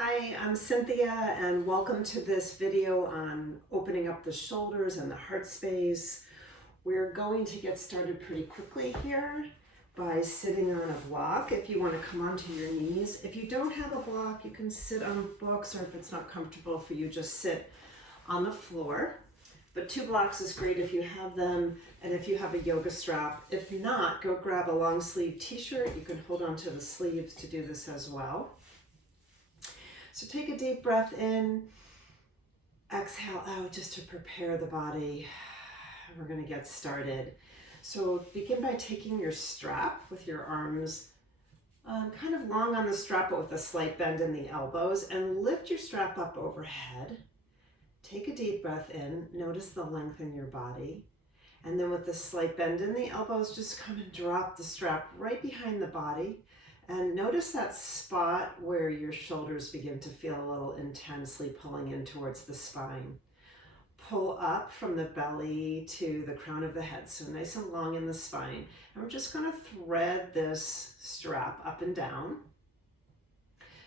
Hi, I'm Cynthia and welcome to this video on opening up the shoulders and the heart space. We're going to get started pretty quickly here by sitting on a block if you want to come onto your knees. If you don't have a block, you can sit on books, or if it's not comfortable for you, just sit on the floor. But 2 blocks is great if you have them and if you have a yoga strap. If not, go grab a long sleeve t-shirt. You can hold on to the sleeves to do this as well. So take a deep breath in, exhale out just to prepare the body. We're going to get started. So begin by taking your strap with your arms kind of long on the strap, but with a slight bend in the elbows, and lift your strap up overhead. Take a deep breath in, notice the length in your body. And then with the slight bend in the elbows, just come and drop the strap right behind the body. And notice that spot where your shoulders begin to feel a little intensely pulling in towards the spine. Pull up from the belly to the crown of the head, so nice and long in the spine. And we're just going to thread this strap up and down.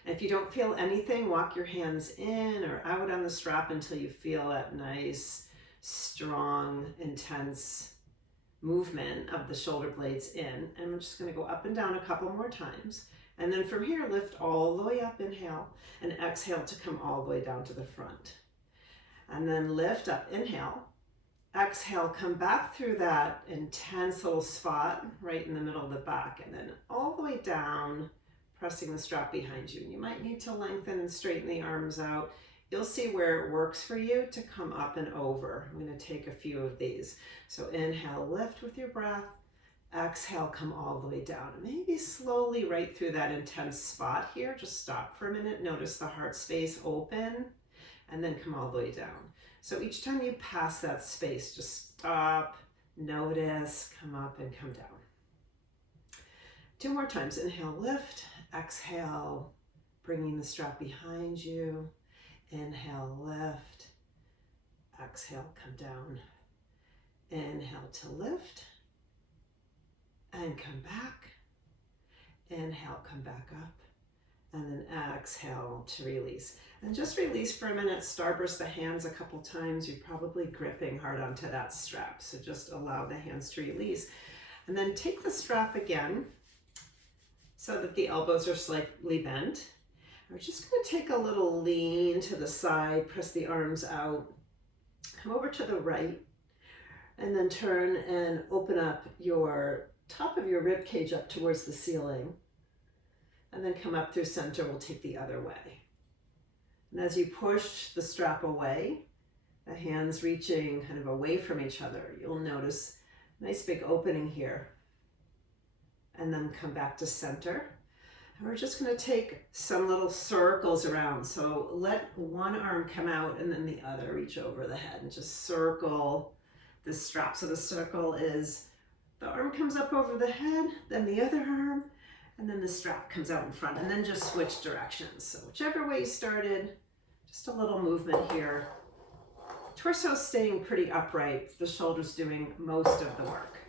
And if you don't feel anything, walk your hands in or out on the strap until you feel that nice, strong, intense movement of the shoulder blades in. And we're just going to go up and down a couple more times. And then from here, lift all the way up, inhale, and exhale to come all the way down to the front. And then lift up, inhale, exhale, come back through that intense little spot right in the middle of the back, and then all the way down, pressing the strap behind you. And you might need to lengthen and straighten the arms out. You'll see where it works for you to come up and over. I'm going to take a few of these. So inhale, lift with your breath. Exhale, come all the way down. Maybe slowly right through that intense spot here. Just stop for a minute. Notice the heart space open and then come all the way down. So each time you pass that space, just stop, notice, come up and come down. 2 more times. Inhale, lift. Exhale, bringing the strap behind you. Inhale, lift. Exhale, come down. Inhale to lift. And come back. Inhale, come back up. And then exhale to release. And just release for a minute. Starburst the hands a couple times. You're probably gripping hard onto that strap. So just allow the hands to release. And then take the strap again so that the elbows are slightly bent. We're just going to take a little lean to the side, press the arms out, come over to the right, and then turn and open up your top of your rib cage up towards the ceiling, and then come up through center. We'll take the other way. And as you push the strap away, the hands reaching kind of away from each other, you'll notice a nice big opening here. And then come back to center. And we're just going to take some little circles around. So let one arm come out and then the other reach over the head and just circle the strap. So the circle is the arm comes up over the head, then the other arm, and then the strap comes out in front, and then just switch directions. So whichever way you started, just a little movement here. Torso staying pretty upright, the shoulders doing most of the work.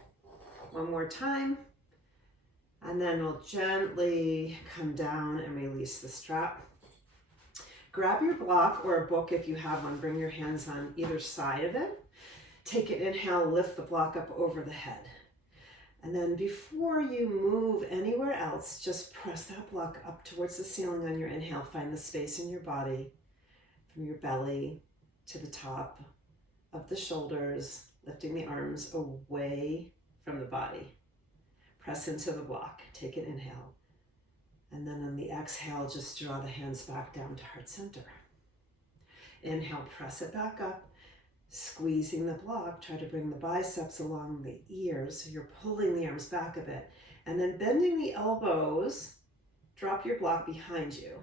One more time. And then we'll gently come down and release the strap. Grab your block or a book if you have one. Bring your hands on either side of it. Take an inhale, lift the block up over the head. And then before you move anywhere else, just press that block up towards the ceiling on your inhale. Find the space in your body from your belly to the top of the shoulders, lifting the arms away from the body. Press into the block, take an inhale. And then on the exhale, just draw the hands back down to heart center. Inhale, press it back up, squeezing the block. Try to bring the biceps along the ears, so you're pulling the arms back a bit. And then bending the elbows, drop your block behind you.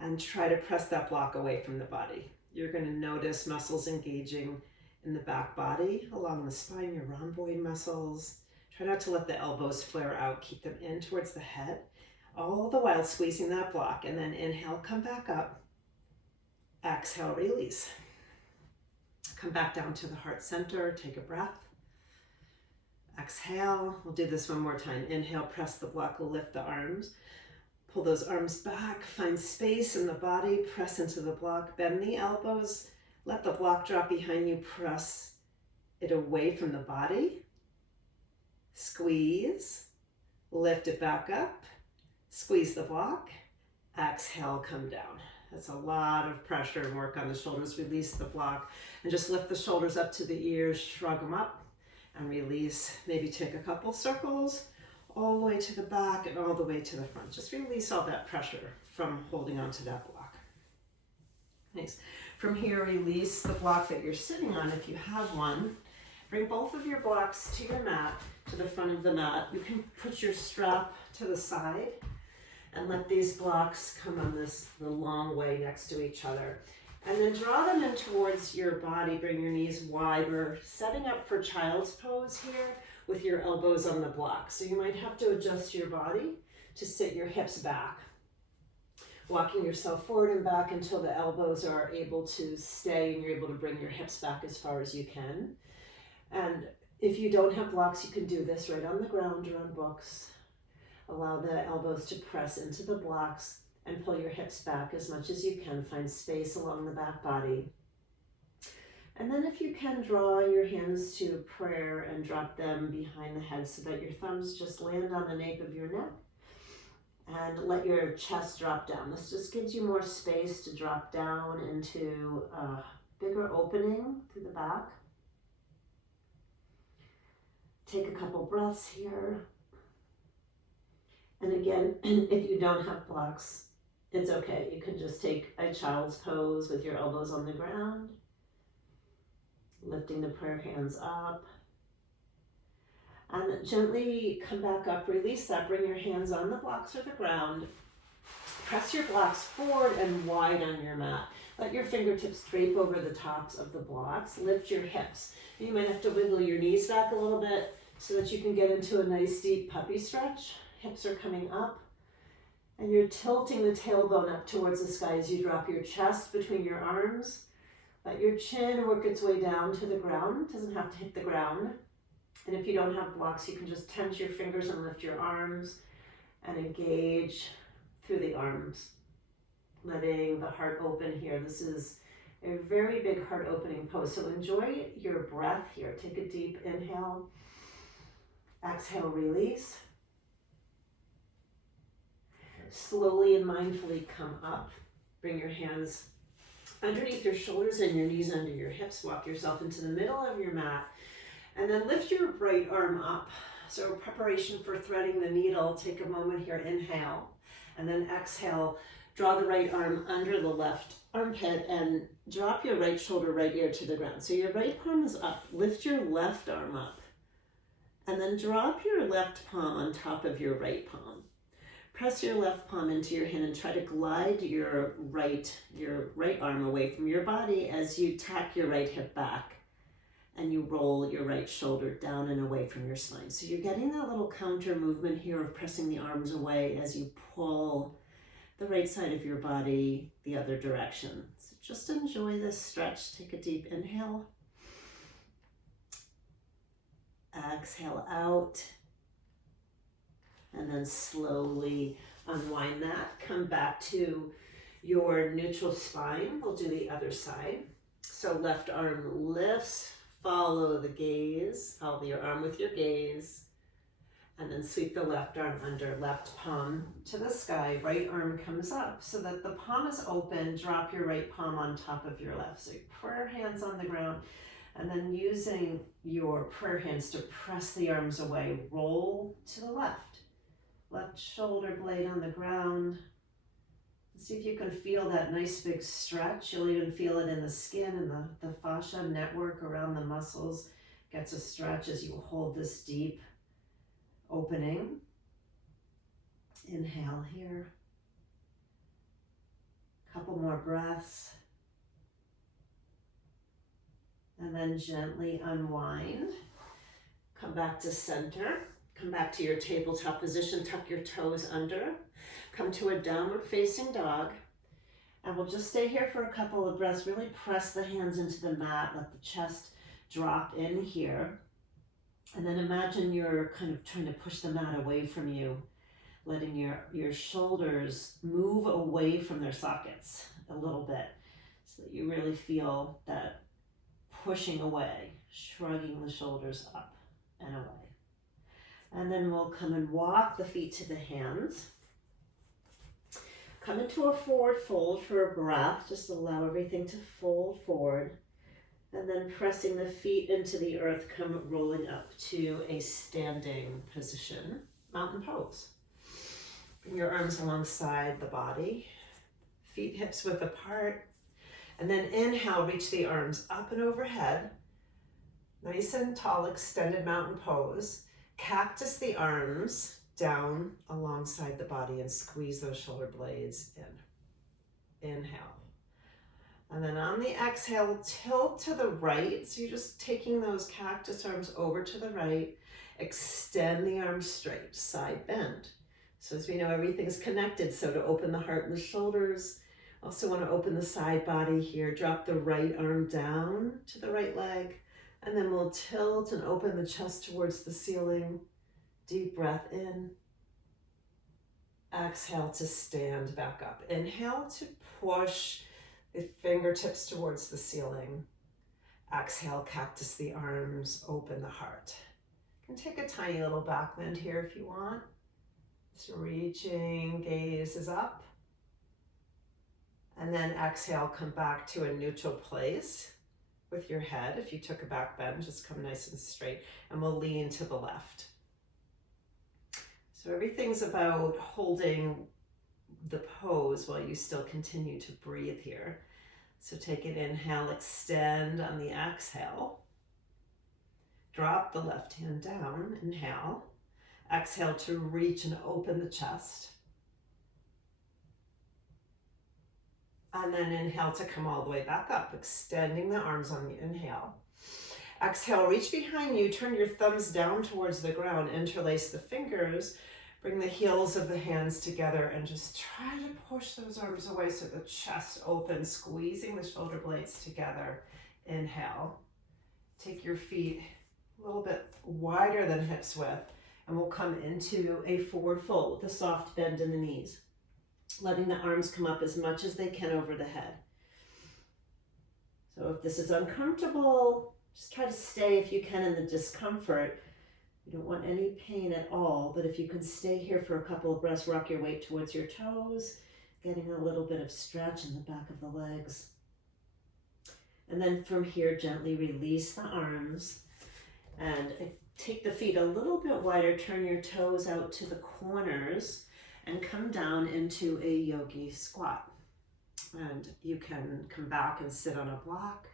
And try to press that block away from the body. You're going to notice muscles engaging in the back body, along the spine, your rhomboid muscles. Try not to let the elbows flare out. Keep them in towards the head, all the while squeezing that block. And then inhale, come back up. Exhale, release. Come back down to the heart center. Take a breath. Exhale. We'll do this one more time. Inhale, press the block, lift the arms. Pull those arms back, find space in the body, press into the block, bend the elbows, let the block drop behind you, press it away from the body, squeeze, lift it back up, squeeze the block, exhale, come down. That's a lot of pressure and work on the shoulders. Release the block and just lift the shoulders up to the ears, shrug them up and release. Maybe take a couple circles all the way to the back and all the way to the front. Just release all that pressure from holding onto that block. Nice. From here, release the block that you're sitting on if you have one. Bring both of your blocks to your mat, to the front of the mat. You can put your strap to the side and let these blocks come on the long way next to each other. And then draw them in towards your body. Bring your knees wide. We're setting up for child's pose here with your elbows on the block. So you might have to adjust your body to sit your hips back. Walking yourself forward and back until the elbows are able to stay and you're able to bring your hips back as far as you can. And if you don't have blocks, you can do this right on the ground or on books. Allow the elbows to press into the blocks and pull your hips back as much as you can. Find space along the back body. And then if you can, draw your hands to prayer and drop them behind the head so that your thumbs just land on the nape of your neck. And let your chest drop down. This just gives you more space to drop down into a bigger opening through the back. Take a couple breaths here. And again, if you don't have blocks, it's okay. You can just take a child's pose with your elbows on the ground, lifting the prayer hands up. And gently come back up, release that, bring your hands on the blocks or the ground. Press your blocks forward and wide on your mat. Let your fingertips drape over the tops of the blocks. Lift your hips. You might have to wiggle your knees back a little bit so that you can get into a nice deep puppy stretch. Hips are coming up. And you're tilting the tailbone up towards the sky as you drop your chest between your arms. Let your chin work its way down to the ground. It doesn't have to hit the ground. And if you don't have blocks, you can just tense your fingers and lift your arms and engage through the arms. Letting the heart open here. This is a very big heart opening pose. So enjoy your breath here. Take a deep inhale. Exhale, release. Slowly and mindfully come up. Bring your hands underneath your shoulders and your knees under your hips. Walk yourself into the middle of your mat. And then lift your right arm up. So preparation for threading the needle. Take a moment here. Inhale. And then exhale. Draw the right arm under the left armpit and drop your right shoulder, right ear to the ground. So your right palm is up. Lift your left arm up. And then drop your left palm on top of your right palm. Press your left palm into your hand and try to glide your right arm away from your body as you tack your right hip back and you roll your right shoulder down and away from your spine. So you're getting that little counter movement here of pressing the arms away as you pull the right side of your body the other direction. So just enjoy this stretch. Take a deep inhale. Exhale out. And then slowly unwind that. Come back to your neutral spine. We'll do the other side. So left arm lifts, follow the gaze, follow your arm with your gaze, and then sweep the left arm under, left palm to the sky, right arm comes up so that the palm is open. Drop your right palm on top of your left. So prayer hands on the ground, and then using your prayer hands to press the arms away, roll to the left. Left shoulder blade on the ground. See if you can feel that nice big stretch. You'll even feel it in the skin and the fascia network around the muscles gets a stretch as you hold this deep opening. Inhale here. Couple more breaths. And then gently unwind. Come back to center. Come back to your tabletop position, tuck your toes under, come to a downward facing dog, and we'll just stay here for a couple of breaths. Really press the hands into the mat, let the chest drop in here, and then imagine you're kind of trying to push the mat away from you. letting your shoulders move away from their sockets a little bit so that you really feel that pushing away, shrugging the shoulders up and away. And then we'll come and walk the feet to the hands. Come into a forward fold for a breath. Just allow everything to fold forward. And then pressing the feet into the earth, come rolling up to a standing position, mountain pose. Bring your arms alongside the body, feet hips width apart. And then inhale, reach the arms up and overhead. Nice and tall, extended mountain pose. Cactus the arms down alongside the body and squeeze those shoulder blades in. Inhale. And then on the exhale, tilt to the right. So you're just taking those cactus arms over to the right. Extend the arms straight, side bend. So as we know, everything's connected. So to open the heart and the shoulders, also want to open the side body here. Drop the right arm down to the right leg. And then we'll tilt and open the chest towards the ceiling. Deep breath in. Exhale to stand back up. Inhale to push the fingertips towards the ceiling. Exhale, cactus the arms, open the heart. You can take a tiny little back bend here if you want. Just reaching, gaze is up. And then exhale, come back to a neutral place with your head. If you took a back bend, just come nice and straight, and we'll lean to the left. So everything's about holding the pose while you still continue to breathe here. So take an inhale, extend on the exhale. Drop the left hand down, inhale. Exhale to reach and open the chest. And then inhale to come all the way back up, extending the arms on the inhale. Exhale, reach behind you, turn your thumbs down towards the ground, interlace the fingers, bring the heels of the hands together and just try to push those arms away so the chest opens, squeezing the shoulder blades together. Inhale. Take your feet a little bit wider than hips width, and we'll come into a forward fold with a soft bend in the knees, letting the arms come up as much as they can over the head. So if this is uncomfortable, just try to stay if you can in the discomfort. You don't want any pain at all, but if you can stay here for a couple of breaths, rock your weight towards your toes, getting a little bit of stretch in the back of the legs. And then from here, gently release the arms and take the feet a little bit wider, turn your toes out to the corners and come down into a yogi squat. And you can come back and sit on a block.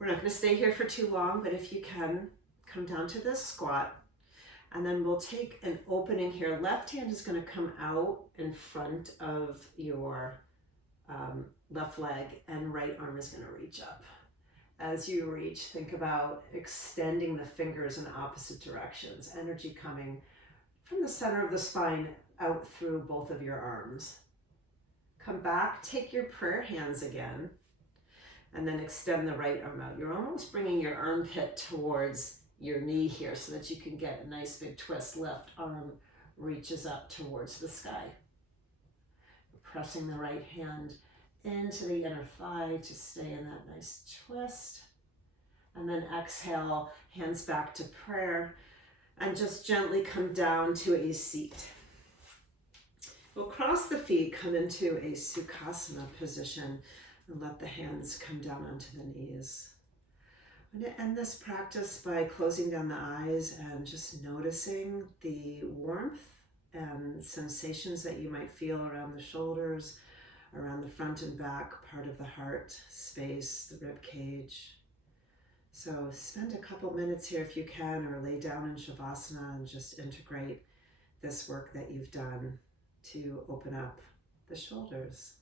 We're not going to stay here for too long, but if you can, come down to this squat, and then we'll take an opening here. Left hand is going to come out in front of your left leg, and right arm is going to reach up. As you reach, think about extending the fingers in opposite directions, energy coming from the center of the spine out through both of your arms. Come back, take your prayer hands again, and then extend the right arm out. You're almost bringing your armpit towards your knee here so that you can get a nice big twist. Left arm reaches up towards the sky. Pressing the right hand into the inner thigh to stay in that nice twist. And then exhale, hands back to prayer, and just gently come down to a seat. We'll cross the feet, come into a Sukhasana position, and let the hands come down onto the knees. I'm going to end this practice by closing down the eyes and just noticing the warmth and sensations that you might feel around the shoulders, around the front and back part of the heart space, the rib cage. So spend a couple minutes here if you can, or lay down in Shavasana and just integrate this work that you've done to open up the shoulders.